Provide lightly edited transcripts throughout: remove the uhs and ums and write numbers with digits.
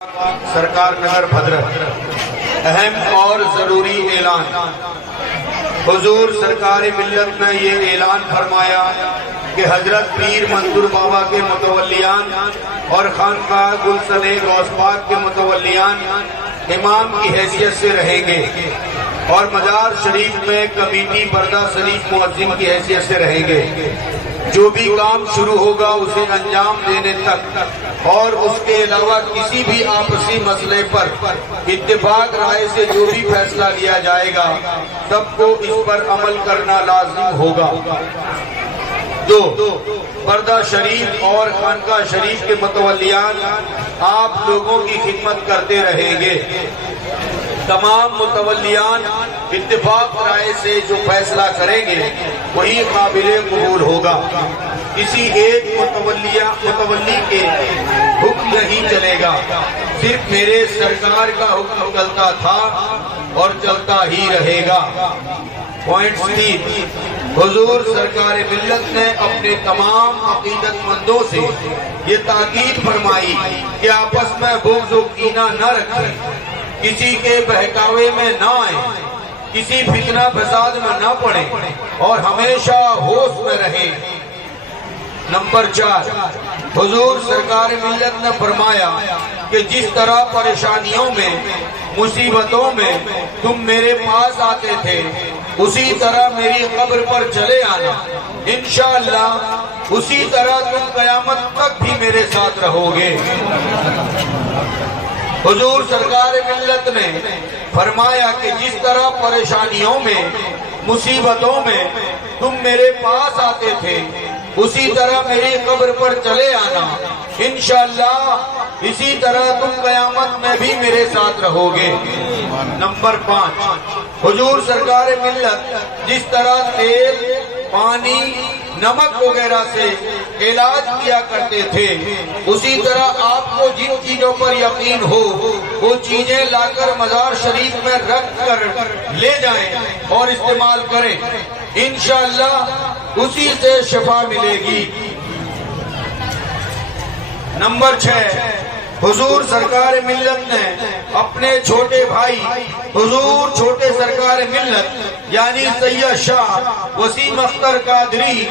سرکار نگر بھدرک اہم اور ضروری اعلان۔ حضور سرکار ملت نے یہ اعلان فرمایا کہ حضرت پیر منظور بابا کے متولیان اور خانقاہ گلشن غوث پاک کے متولیان امام کی حیثیت سے رہیں گے اور مزار شریف میں کمیٹی بردہ شریف مؤذن کی حیثیت سے رہیں گے۔ جو بھی کام شروع ہوگا اسے انجام دینے تک اور اس کے علاوہ کسی بھی آپسی مسئلے پر اتفاق رائے سے جو بھی فیصلہ لیا جائے گا سب کو اس پر عمل کرنا لازم ہوگا۔ دو، بردہ شریف اور خانقاہ شریف کے متولیان آپ لوگوں کی خدمت کرتے رہیں گے۔ تمام متولیان اتفاق رائے سے جو فیصلہ کریں گے وہی قابل قبول ہوگا۔ کسی ایک متولی کے حکم نہیں چلے گا، صرف میرے سرکار کا حکم چلتا تھا اور چلتا ہی رہے گا۔ پوائنٹ 3، حضور سرکار ملت نے اپنے تمام عقیدت مندوں سے یہ تاکید فرمائی کہ آپس میں بغض و کینہ نہ رکھیں، کسی کے بہکاوے میں نہ آئیں، کسی فتنہ فساد میں نہ پڑیں اور ہمیشہ ہوش میں رہیں۔ نمبر 4، حضور سرکار ملت نے فرمایا کہ جس طرح پریشانیوں میں مصیبتوں میں تم میرے پاس آتے تھے اسی طرح میری قبر پر چلے آنا، انشاءاللہ اسی طرح تم قیامت تک بھی میرے ساتھ رہو گے۔ حضور سرکار ملت نے فرمایا کہ جس طرح پریشانیوں میں مصیبتوں میں تم میرے پاس آتے تھے اسی طرح میری قبر پر چلے آنا، انشاءاللہ اسی طرح تم قیامت میں بھی میرے ساتھ رہو گے۔ نمبر 5، حضور سرکار ملت جس طرح تیل، پانی، نمک وغیرہ سے علاج کیا کرتے تھے اسی طرح آپ کو جن چیزوں پر یقین ہو وہ چیزیں لا کر مزار شریف میں رکھ کر لے جائیں اور استعمال کریں، انشاءاللہ اسی سے شفا ملے گی۔ نمبر 6، حضور سرکار ملت نے اپنے چھوٹے بھائی حضور چھوٹے سرکار ملت یعنی سید شاہ وسیم اختر قادری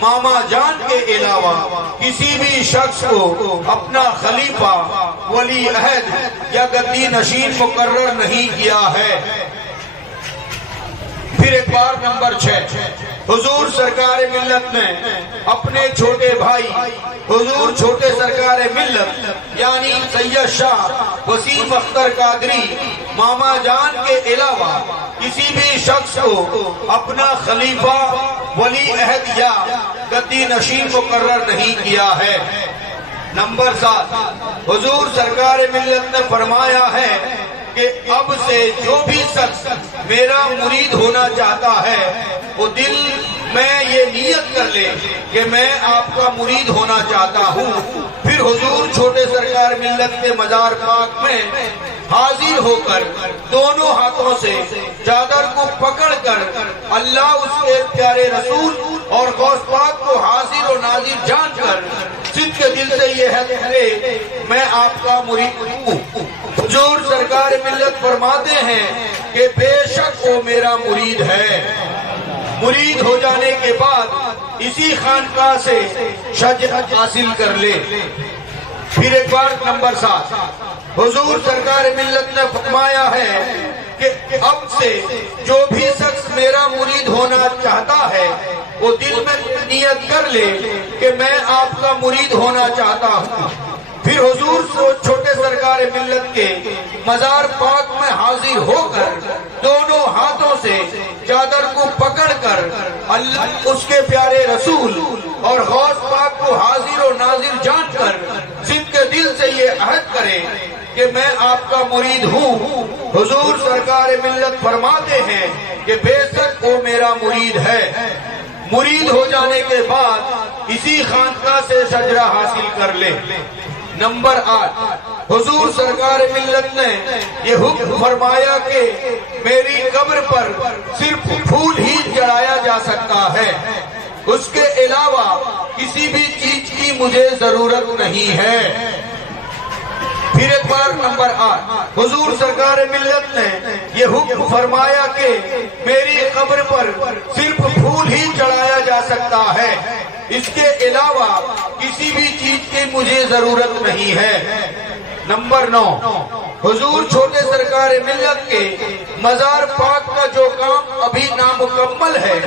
ماما جان کے علاوہ کسی بھی شخص کو اپنا خلیفہ، ولی عہد یا گدی نشین مقرر نہیں کیا ہے۔ پھر ایک بار نمبر 6، حضور سرکار ملت نے اپنے چھوٹے بھائی حضور چھوٹے سرکار ملت یعنی سید شاہ وسیم اختر قادری ماما جان کے علاوہ کسی بھی شخص کو اپنا خلیفہ، ولی عہد یا گدی نشین مقرر نہیں کیا ہے۔ نمبر 7، حضور سرکار ملت نے فرمایا ہے کہ اب سے جو بھی شخص میرا مرید ہونا چاہتا ہے وہ دل میں یہ نیت کر لے کہ میں آپ کا مرید ہونا چاہتا ہوں، پھر حضور چھوٹے سرکار ملت کے مزار پاک میں حاضر ہو کر دونوں ہاتھوں سے چادر کو پکڑ کر اللہ اس کے پیارے رسول اور غوث پاک کو حاضر و ناظر جان کر صدق کے دل سے یہ ہے میں آپ کا مرید ہوں۔ حضور سرکار ملت فرماتے ہیں کہ بے شک وہ میرا مرید ہے۔ مرید ہو جانے کے بعد اسی خانقاہ سے شجاعت حاصل کر لے۔ پھر ایک بار نمبر 7، حضور سرکار ملت نے فرمایا ہے کہ اب سے جو بھی شخص میرا مرید ہونا چاہتا ہے وہ دل میں نیت کر لے کہ میں آپ کا مرید ہونا چاہتا ہوں، پھر حضور چھوٹے سرکار ملت کے مزار پاک میں حاضر ہو کر دونوں ہاتھوں سے چادر کو پکڑ کر اللہ اس کے پیارے رسول اور غوث پاک کو حاضر و ناظر جان کر صدق کے دل سے یہ عہد کرے کہ میں آپ کا مرید ہوں۔ حضور سرکار ملت فرماتے ہیں کہ بے شک وہ میرا مرید ہے۔ مرید ہو جانے کے بعد اسی خانقاہ سے شجرہ حاصل کر لے۔ نمبر 8، حضور سرکار ملت نے یہ حکم فرمایا کہ میری قبر پر صرف پھول ہی چڑھایا جا سکتا ہے، اس کے علاوہ کسی بھی چیز کی مجھے ضرورت نہیں ہے۔ پھر ایک بار نمبر 8، حضور سرکار ملت نے یہ حکم فرمایا کہ میری قبر پر صرف پھول ہی چڑھایا جا سکتا ہے، اس کے علاوہ کسی بھی چیز کی مجھے ضرورت نہیں ہے۔ نمبر 9، حضور چھوٹے سرکار ملت کے مزار پاک کا جو کام ابھی نامکمل ہے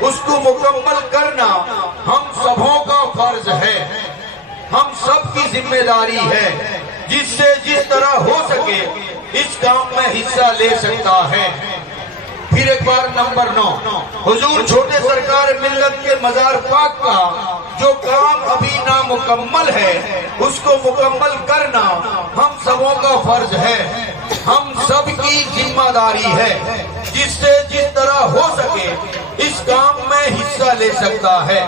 اس کو مکمل کرنا ہم سبوں کا فرض ہے، ہم سب کی ذمہ داری ہے۔ جس سے جس طرح ہو سکے اس کام میں حصہ لے سکتا ہے۔ پھر ایک بار نمبر 9، حضور چھوٹے سرکار ملت کے مزار پاک کا جو کام ابھی نامکمل ہے اس کو مکمل کرنا ہم سبوں کا فرض ہے، ہم سب کی ذمہ داری ہے۔ جس سے جس طرح ہو سکے اس کام میں حصہ لے سکتا ہے۔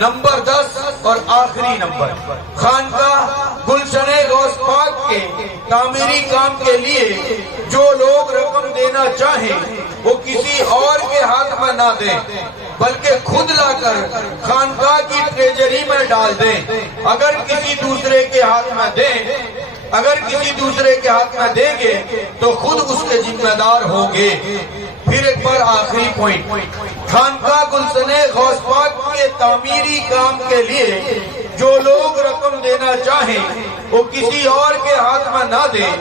نمبر 10 اور آخری نمبر، خانقاہ گلشن غوث پاک کے تعمیری کام کے لیے جو لوگ رقم دینا چاہیں وہ کسی اور کے ہاتھ میں نہ دیں بلکہ خود لا کر خانقاہ کی ٹریجری میں ڈال دیں۔ اگر کسی دوسرے کے ہاتھ میں دیں گے تو خود اس کے ذمہ دار ہوں گے۔ پھر ایک بار آخری پوائنٹ، خانقاہ گلشن غوث پاک کے تعمیری کام کے لیے جو لوگ رقم دینا چاہیں وہ کسی اور کے ہاتھ میں نہ دیں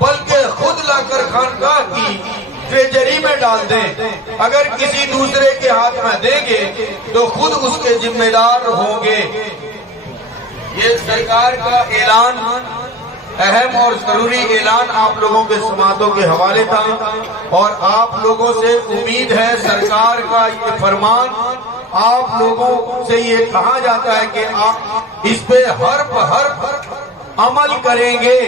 بلکہ خود لا کر خانقاہ کی ٹریجری میں ڈال دیں۔ اگر کسی دوسرے کے ہاتھ میں دیں گے تو خود اس کے ذمہ دار ہوں گے۔ یہ سرکار کا اعلان، اہم اور ضروری اعلان آپ لوگوں کے سماعتوں کے حوالے تھا، اور آپ لوگوں سے امید ہے سرکار کا یہ فرمان آپ لوگوں سے یہ کہا جاتا ہے کہ آپ اس پہ حرف عمل کریں گے۔